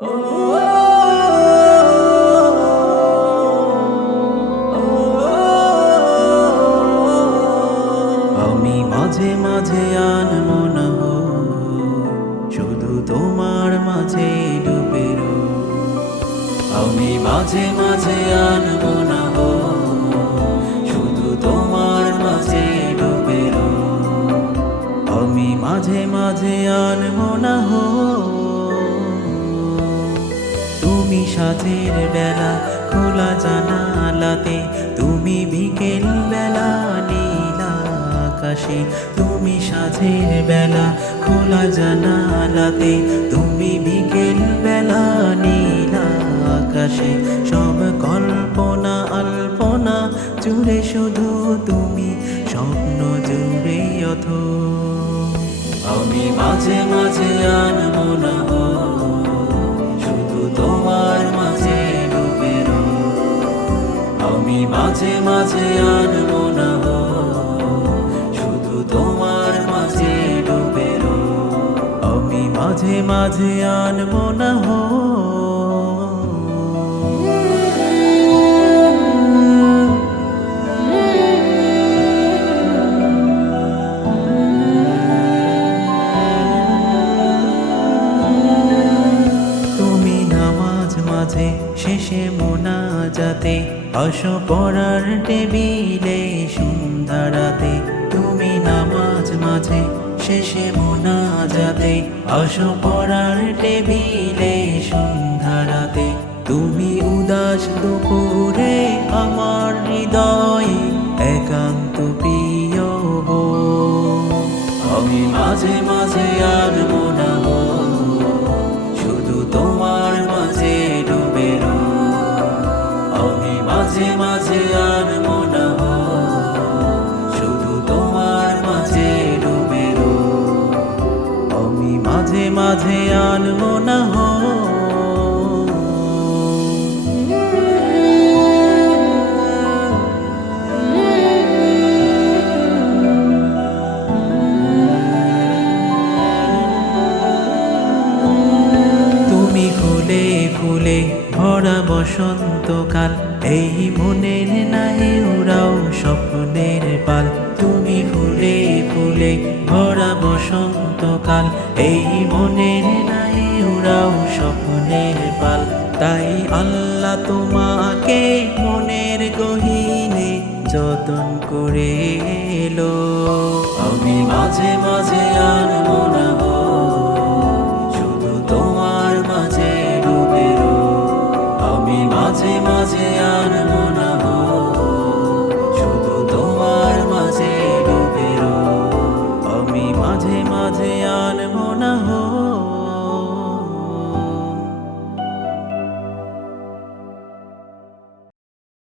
আমি মাঝে মাঝে আনমো না হো শুধু তোমার মাঝে ডুবে আমি মাঝে মাঝে আনমো না শুধু তোমার মাঝে ডুবে আমি মাঝে মাঝে আনমো না হো তুমি সাজের বেলা, খোলা জানালাতে। তুমি বিকেল বেলা নীলা আকাশে। তুমি সাজের বেলা, খোলা জানালাতে। তুমি বিকেল বেলা নীলা আকাশে। সব কল্পনা আল্পনা জুড়ে শুধু তুমি, স্বপ্ন জুড়ে অথ। আমি মাঝে মাঝে আনব মাঝে মাঝে আনব না শুধু তোমার মাঝে ডুবে রো। আমি মাঝে মাঝে আনব না যাতে আসো পড়ার টেবিলে সন্ধ্যারাতে তুমি নামাজ মাঝে শেষে মোনা যাতে আসো পড়ার টেবিলে সন্ধ্যারাতে তুমি উদাস দুপুরে আমার হৃদয়ে একান্ত প্রিয়। আমি মাঝে মাঝে আর মাঝে আর মনে শুধু তোমার মাঝে ডুবে আমি মাঝে মাঝে আর মনে ফুলে ভরা বসন্তকাল এই মনের নাই উড়াও স্বপ্নের পাল। তুমি ফুলে ফুলে ভরা বসন্তকাল। এই মনের নাই উড়াও স্বপ্নের পাল। তাই আল্লাহ তোমাকে মনের গহিনে যতন করে এলো আমি মাঝে মাঝে মাঝে মাঝে আর